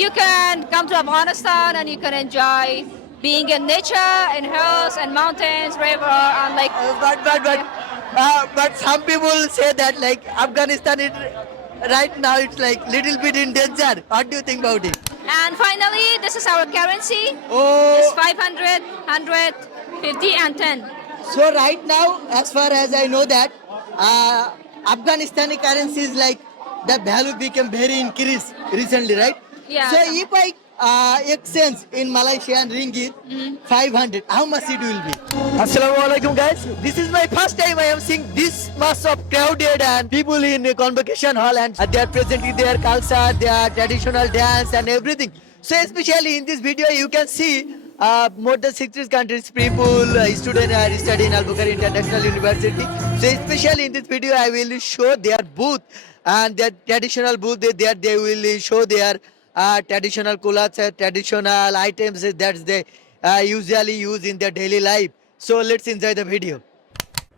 you can come to Afghanistan and you can enjoy being in nature, in hills and mountains, river, and like. But some people say that like Afghanistan is right now it's like little bit in danger. What do you think about it? And finally, this is our currency. It's Oh, 500, 100, 50, and 10. so right now, as far as I know that Afghanistani currency is like the value became very increased recently, right? Yeah. So if I exchange in Malaysian ringgit 500, how much it will be? Assalamu alaikum guys. This is my first time I am seeing this much of crowded and people in a convocation hall and they are presenting their culture, their traditional dance and everything. So especially in this video you can see more than 60 countries people students are studying in Al-Bukhari International University. So especially in this video I will show their booth and their traditional booth. They will show their traditional clothes, traditional items that they usually use in their daily life. So let's enjoy the video.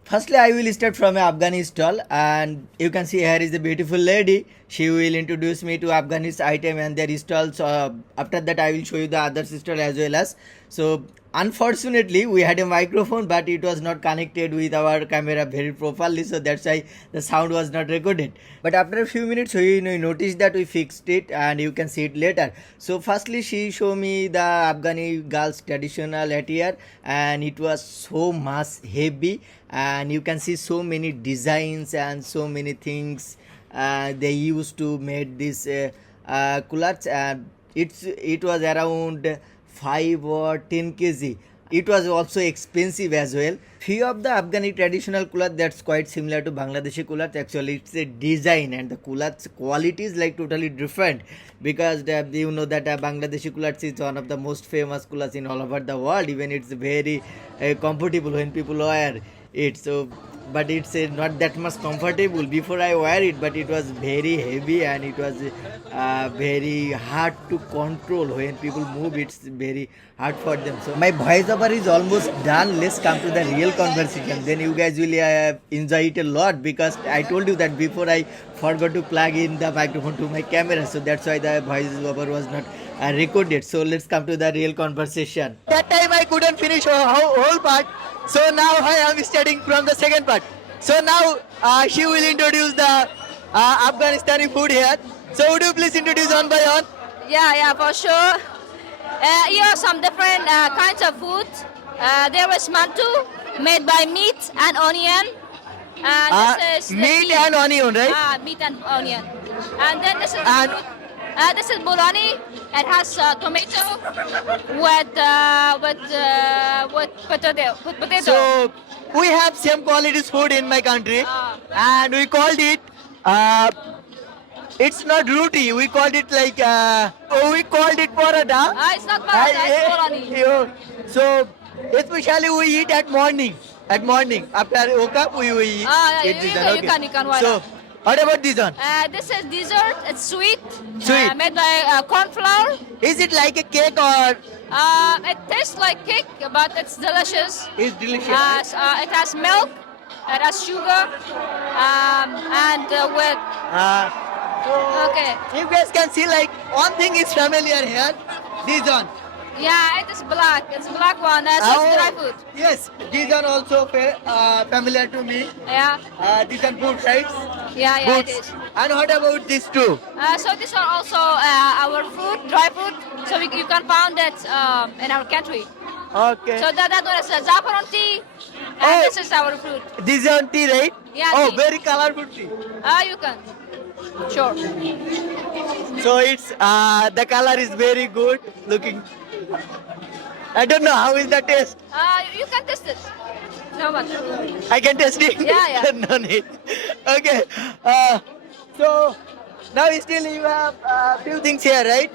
Firstly, I will start from a Afghani stall, and you can see here is the beautiful lady. She will introduce me to Afghani item and their stalls. After that, I will show you the other stall as well as. So, unfortunately, we had a microphone, but it was not connected with our camera very properly, so that's why the sound was not recorded. But after a few minutes, we noticed that we fixed it, and you can see it later. So, firstly, she showed me the Afghani girls' traditional attire, and it was so much heavy, and you can see so many designs and so many things they used to make this culottes. It was around 5 or 10 kg. It was also expensive as well. Few of the Afghani traditional culottes that's quite similar to Bangladeshi culottes. Actually, it's a design and the culottes quality is like totally different because you know that Bangladeshi culottes is one of the most famous culottes in all over the world. Even it's very comfortable when people wear it. So but it's not that much comfortable before I wear it, but it was very heavy and it was very hard to control. When people move it's very hard for them. So my voiceover is almost done. Let's come to the real conversation, then you guys will enjoy it a lot because I told you that before I forgot to plug in the microphone to my camera, so that's why the voiceover was not recorded. So let's come to the real conversation. That time I couldn't finish whole part, so now I am starting from the second part. So now she will introduce the Afghanistani food here. So would you please introduce one by one? Yeah, for sure. Here are some different kinds of food. There is mantu made by meat and onion. And this is the Meat tea. and onion, right? Meat and onion. And then this is And- fruit. This is bolani. It has tomato with potato. With potato. So we have same qualities food in my country, and we called it. It's not roti. We called it like. We called it paratha. It's not paratha, it's bolani. So especially we eat at morning. At morning after I woke up, we eat. You this can- one, you can- you can, why So not? what about this one? This is dessert. It's sweet. Sweet. Made by corn flour. Is it like a cake or It tastes like cake, but it's delicious. is delicious? It has milk, it has sugar, and with okay. You guys can see like one thing is familiar here. This one. Yeah, it is black. It's black one. So it's dry food. Yes, these are also familiar to me. Yeah, These are boots, right? yeah, it Boots. is. And what about these two? So these are also our food, dry food. So you can find that in our country. Okay. So that one is a zafaran tea, and Oh. this is our fruit. These are tea, right? Yeah, Oh, tea. very colorful tea. You can. Sure. So it's the color is very good looking. I don't know how is the taste. You can test it. No much. I can taste it. Yeah. No need. Okay. So now still you have few things here, right?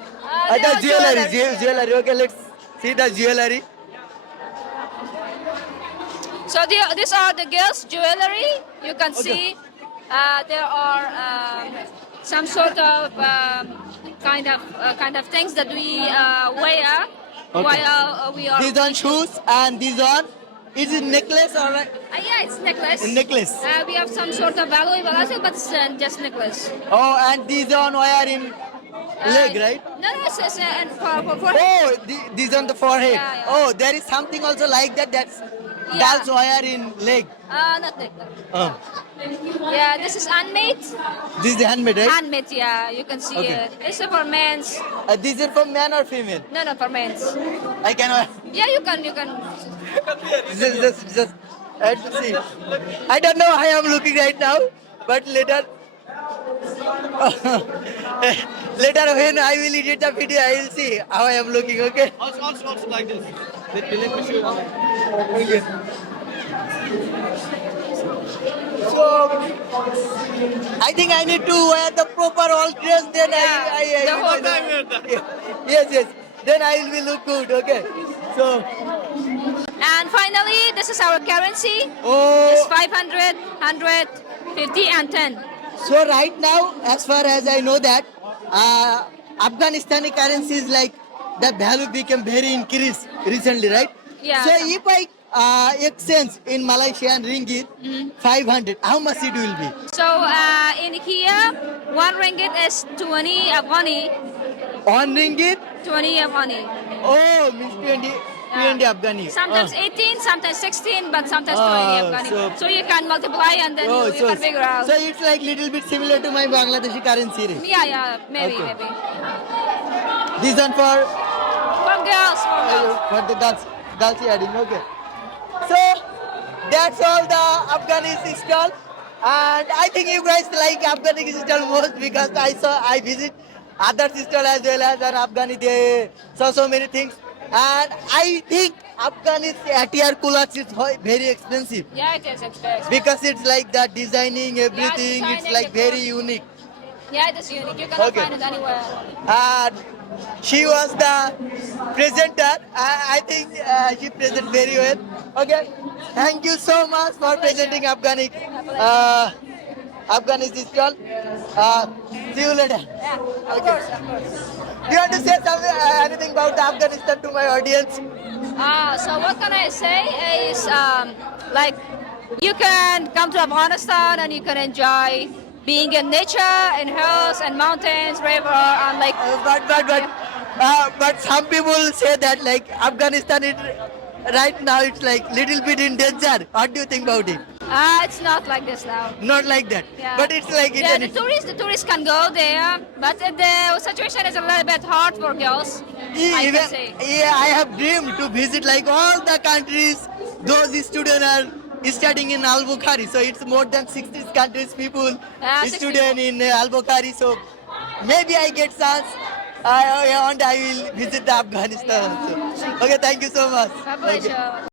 There The are jewelry. jewelry. Jewelry. Okay, let's see the jewelry. So these are the girls' jewelry. You can see there are some sort of kind of things that we wear while we are. These on shoes and these on. Is it necklace or Yeah, it's necklace. necklace? We have some sort of valuable item, but it's just necklace. Oh, and these on wear in leg, right? No, no, it's for Oh, this on the forehead. Yeah, yeah. Oh, there is something also like that. That's Yeah. girls wear in leg. not like that. Oh, Yeah, this is handmade. this is the handmade, right? Handmade, yeah, you can see Okay. it. It's for men's. This is for man or female? No, no, for men's. I can wear. Yeah, you can. Just I have to see. I don't know how I'm looking right now, but later, later when I will edit the video, I will see how I am looking. Okay. Also like this. Let me show you. Okay. So I think I need to wear the proper all dress. Then Yeah, the whole yes. Then I will be look good. Okay. So And finally, this is our currency. oh. It's 500, 100, 50, and 10. So right now, as far as I know that, Afghanistani currency is like the value became very increased recently, right? Yeah. So if I exchange in Malaysian ringgit 500, how much it will be? So in here, 1 ringgit is 20 Afghani. 1 ringgit? 20 Afghani. Oh, means 20 Afghani. Sometimes 18, sometimes 16, but sometimes 20 Afghani. So you can multiply and then you can figure out. So it's like little bit similar to my Bangladeshi currency. Right? Yeah, maybe, Okay. maybe. This one for For girls, for girls. for the girls wedding. Okay. So that's all the Afghanistan stall, and I think you guys like Afghanistan stall most because I visit other stall as well as an Afghani. They saw so many things, and I think Afghanistan attire coolers is very expensive Yeah, it is expensive. because it's like the designing everything. It's designing, like the very food. unique. Yeah, it is unique. You cannot Okay. find it anywhere. And she was the presenter. I think she presented very well. Okay, thank you so much for presenting Afghanistan. See you later. Yeah, of course. Do you want to say something, anything about Afghanistan to my audience? So what can I say is like you can come to Afghanistan and you can enjoy being in nature, in hills and mountains, river, and like But some people say that like Afghanistan is right now it's like little bit in danger. What do you think about it? it's not like this now. Not like that, Yeah. but it's like Yeah, it. the tourists can go there, but the situation is a little bit hard for girls. I can say. Yeah, I have dreamed to visit like all the countries. Those students are studying in Al Bukhari, so it's more than 60 countries people Yeah, 60 student in Al Bukhari. So maybe I get chance. I will visit the Afghanistan also. Okay, thank you so much. My Okay. pleasure.